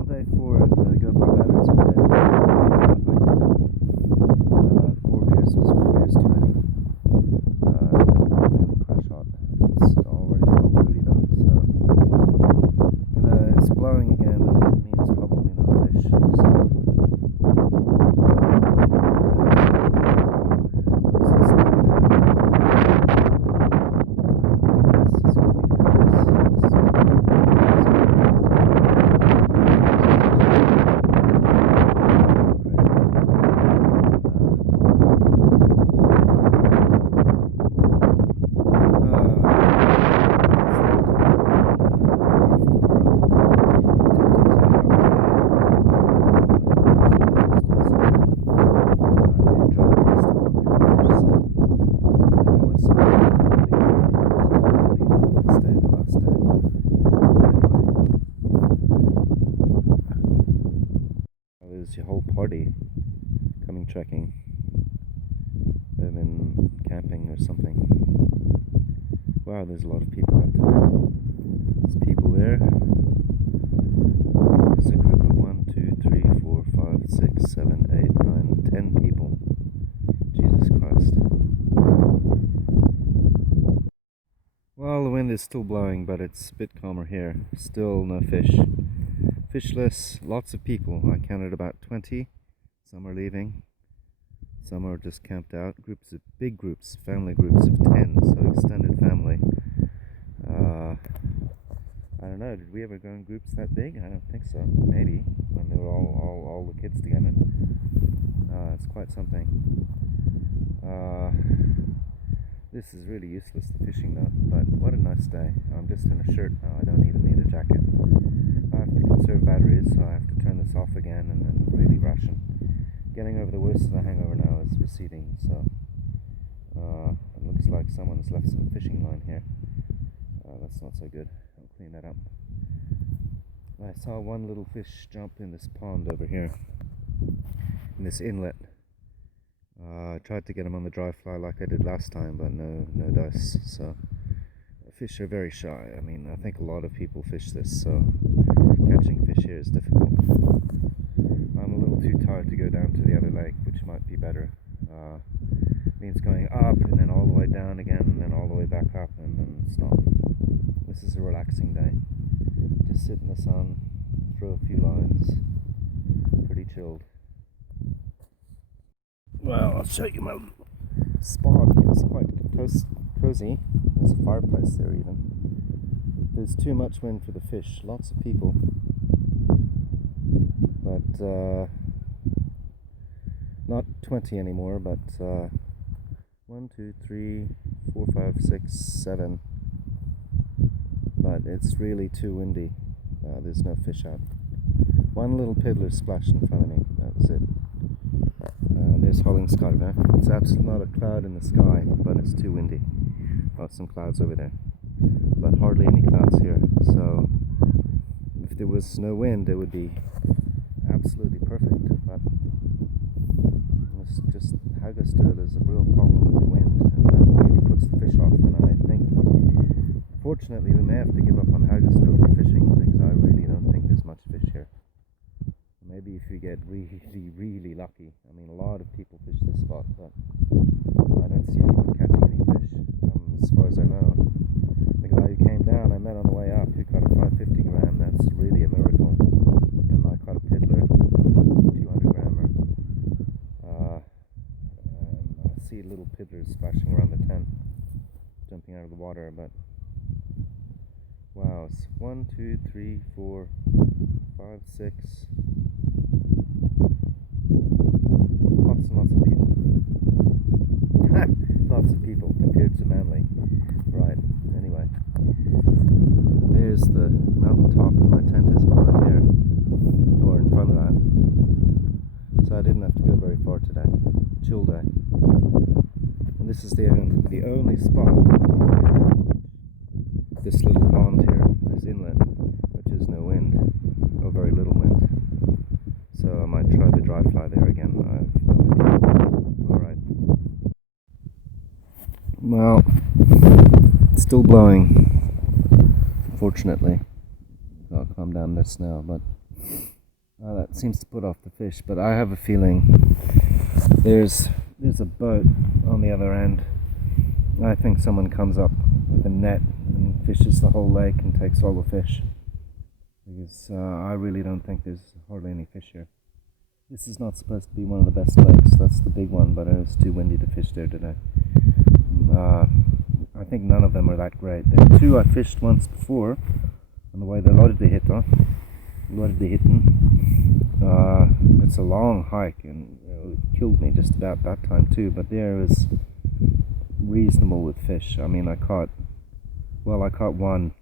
all day for the GoPro batteries are dead. Four beers was 4 beers too many. Feeling crash hot. It's already 12:30 though, so it's blowing again, and that means probably no fish. So there's a whole party coming trekking. They've been camping or something. Wow, there's a lot of people out today. There's people there. There's a group of 1, 2, 3, 4, 5, 6, 7, 8, 9, 10 people. Jesus Christ. Well, the wind is still blowing, but it's a bit calmer here. Still no fish. Fishless, lots of people. I counted about 20. Some are leaving. Some are just camped out. Groups of big groups, family groups of 10, so extended family. I don't know, did we ever go in groups that big? I don't think so. Maybe, when they were all the kids together. It's quite something. This is really useless, the fishing though, but what a nice day. I'm just in a shirt now, I don't even need a jacket. I have to conserve batteries, so I have to turn this off again and then really ration. Getting over the worst of the hangover now is receding, so it looks like someone's left some fishing line here. That's not so good. I'll clean that up. I saw one little fish jump in this pond over here, in this inlet. I tried to get him on the dry fly like I did last time, but no dice. So fish are very shy. I mean, I think a lot of people fish this, so catching fish here is difficult. I'm a little too tired to go down to the other lake, which might be better. Means going up and then all the way down again and then all the way back up and then stop. This is a relaxing day. Just sit in the sun, throw a few lines. Pretty chilled. Well, I'll show you my spot. It's quite cozy. There's a fireplace there even. There's too much wind for the fish. Lots of people. But not 20 anymore, but 1, 2, 3, 4, 5, 6, 7. But it's really too windy. There's no fish out. One little piddler splashed in front of me. That was it. There's Haugastøl there. It's absolutely not a cloud in the sky, but it's too windy. Got some clouds over there, but hardly any clouds here. So if there was no wind, it would be absolutely perfect. But it's just Haugastøl is a real problem with the wind, and that really puts the fish off. And I think, fortunately, we may have to give up on Haugastøl for fishing because I really don't think there's much fish here. Maybe if we get really lucky. I mean, a lot of people fish this spot, but I don't see anyone catching any fish, as far as I know. The guy who came down, I met on the way up, who caught a 550 gram. That's really a miracle. And I caught a piddler, 200 grammer. I see little piddlers splashing around the tent, jumping out of the water, but wow, it's 1, 2, 3, 4, 5, 6. Lots and lots of people. Lots of people compared to Manly. Right, anyway. There's the mountain top and my tent is behind there. Or in front of that. So I didn't have to go very far today. Chill day. And this is the only spot. This little pond here, this inlet, which is no wind. Or very little wind. So I might try the dry fly there again. I have no idea. Alright. Well, it's still blowing, fortunately. I'll calm down this now, but That seems to put off the fish, but I have a feeling there's a boat on the other end. I think someone comes up with a net and fishes the whole lake and takes all the fish, because I really don't think there's hardly any fish here. This is not supposed to be one of the best lakes. That's the big one, but it was too windy to fish there today. I think none of them are that great. There are two I fished once before, on the way to Loddehitten. It's a long hike, and it killed me just about that time too, but there was reasonable with fish. I mean, I caught one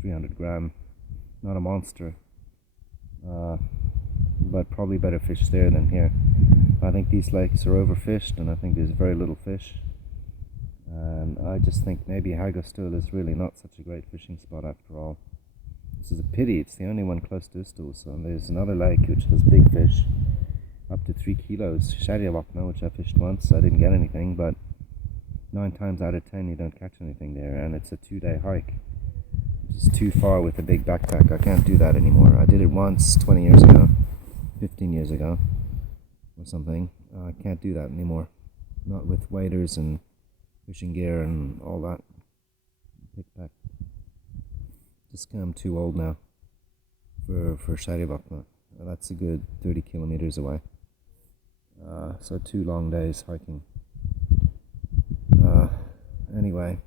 300 gram, not a monster, but probably better fish there than here. I think these lakes are overfished, and I think there's very little fish. And I just think maybe Haugastøl is really not such a great fishing spot after all. This is a pity, it's the only one close to Haugastøl. So there's another lake which has big fish, up to 3 kilos, Haugastøl, which I fished once. I didn't get anything, but 9 times out of 10 you don't catch anything there, and it's a 2-day hike. It's too far with a big backpack. I can't do that anymore. I did it once 20 years ago, 15 years ago or something. I can't do that anymore. Not with waders and fishing gear and all that. Pickpack. Just I'm too old now for Haugastøl. That's a good 30 kilometers away. So 2 long days hiking. Anyway,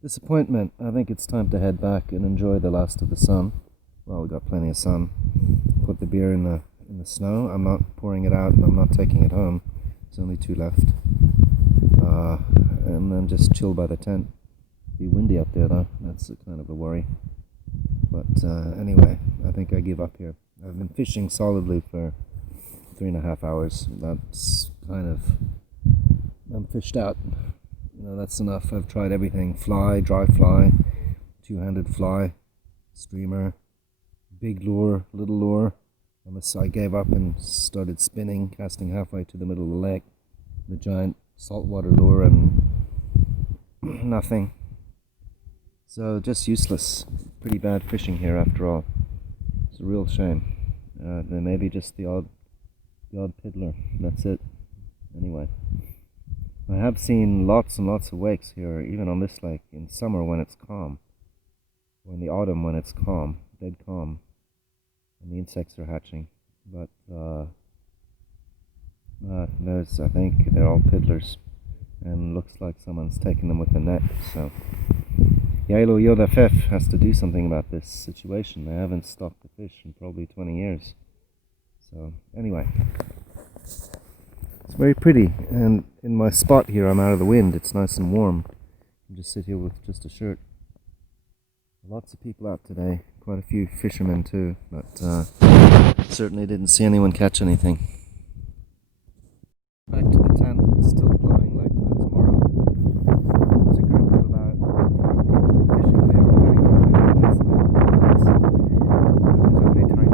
disappointment. I think it's time to head back and enjoy the last of the sun. Well, we got plenty of sun. Put the beer in the snow. I'm not pouring it out, and I'm not taking it home. There's only 2 left. And then just chill by the tent. Be windy up there though. That's a kind of a worry. But anyway, I think I give up here. I've been fishing solidly for 3.5 hours. That's kind of, I'm fished out. You know, that's enough. I've tried everything. Fly, dry fly, 2-handed fly, streamer, big lure, little lure. I gave up and started spinning, casting halfway to the middle of the lake. The giant saltwater lure, and nothing. So just useless. Pretty bad fishing here after all. It's a real shame. There may be just the odd piddler. That's it. Anyway, I have seen lots and lots of wakes here, even on this lake, in summer when it's calm, or in the autumn when it's calm, dead calm, and the insects are hatching. But I think they're all piddlers, and looks like someone's taken them with a net. So Yailo Yoda Fef has to do something about this situation. They haven't stopped the fish in probably 20 years. So anyway, it's very pretty, and in my spot here I'm out of the wind. It's nice and warm. I just sit here with just a shirt. Lots of people out today, quite a few fishermen too, but certainly didn't see anyone catch anything. Back to the tent. It's still blowing like no tomorrow. There's a group of about 5 people fishing there. There's only tiny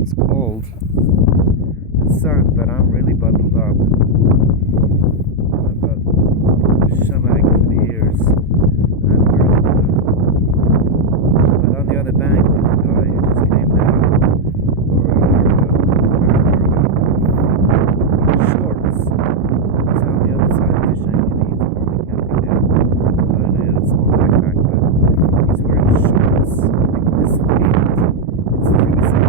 It's cold. It's sun, but I'm really bundled up. I've got stomach for the ears, and we're in the, but on the other bank there's a guy who just came down, or an hour ago, in shorts. He's on the other side fishing, and he's probably camping there. I don't know, he had a small backpack, but he's wearing shorts in this wind. It's freezing.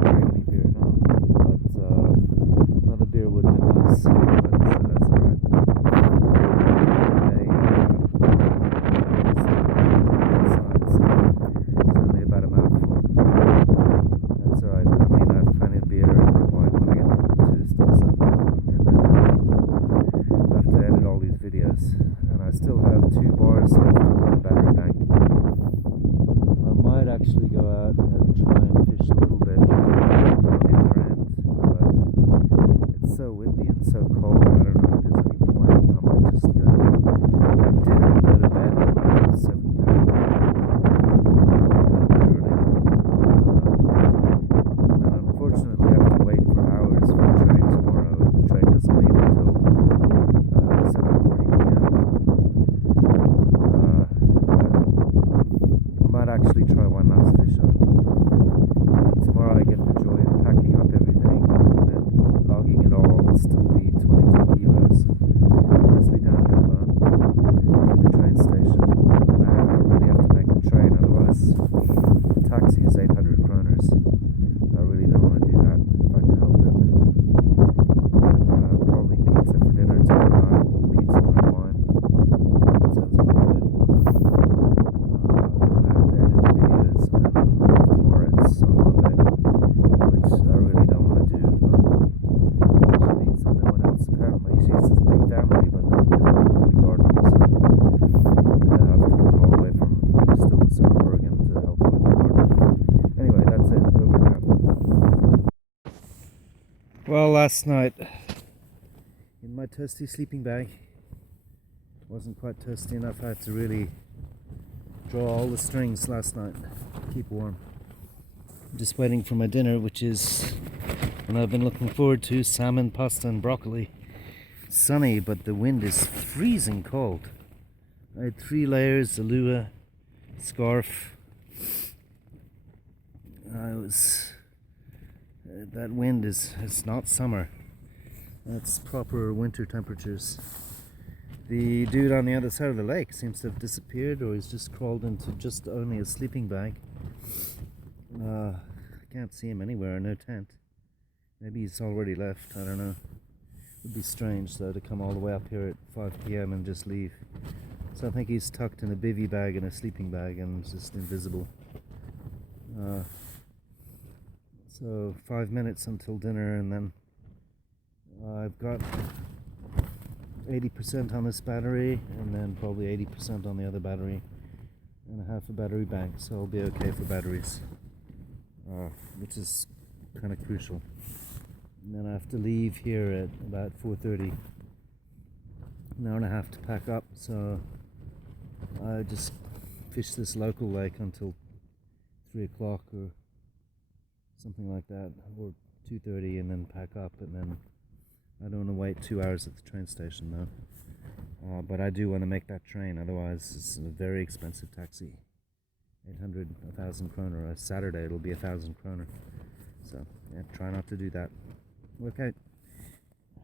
drink any beer now, but another beer would have been nice, but that's alright. It's only about a mouthful. That's alright. I mean, I have plenty of beer and wine when I get to stuff, so. And then I have to edit all these videos, and I still have 2 bars left on my battery bank. I might actually go out and try and fish a little bit on the other end, but it's so windy and so cold. I don't know if there's any point. I might just go have dinner and go to bed at 7:30. And unfortunately, I have to wait for hours for the train tomorrow. The train doesn't leave until 7:40 p.m. I might actually try one last fish on. Tomorrow I get the joy of packing up everything and then logging it all. It'll still be 22 kilos. Mostly downhill though, to the train station. And I really have to make the train, otherwise the taxi is 800 kroners. I really don't want to do that if I can help it. And probably pizza for dinner tomorrow night. Pizza and red wine. Sounds pretty good. I have to edit the videos and then tomorrow it's on Monday, which I really don't want to do, but she needs no one else apparently. She has this big family, but no one can help her with the garden, so I have to come all the way from Haugastøl to Bergen to help her with the garden. Anyway, that's it. Over now. Well, last night in my toasty sleeping bag, wasn't quite toasty enough. I had to really draw all the strings last night to keep warm. I'm just waiting for my dinner, which is, and I've been looking forward to, salmon, pasta and broccoli. Sunny, but the wind is freezing cold. I had 3 layers, a lua, scarf. That wind it's not summer. That's proper winter temperatures. The dude on the other side of the lake seems to have disappeared, or he's just crawled into just only a sleeping bag. I can't see him anywhere, no tent. Maybe he's already left, I don't know. It would be strange though to come all the way up here at 5 p.m. and just leave. So I think he's tucked in a bivy bag and a sleeping bag and just invisible. So 5 minutes until dinner, and then I've got 80% on this battery and then probably 80% on the other battery and a half a battery bank, so I'll be okay for batteries, which is kind of crucial. And then I have to leave here at about 4:30, an hour and a half to pack up, so I just fish this local lake until 3 o'clock or something like that, or 2:30, and then pack up, and then I don't want to wait 2 hours at the train station though. But I do want to make that train, otherwise it's a very expensive taxi. 800, 1,000 kroner. Saturday it'll be 1,000 kroner. So yeah, try not to do that. Okay.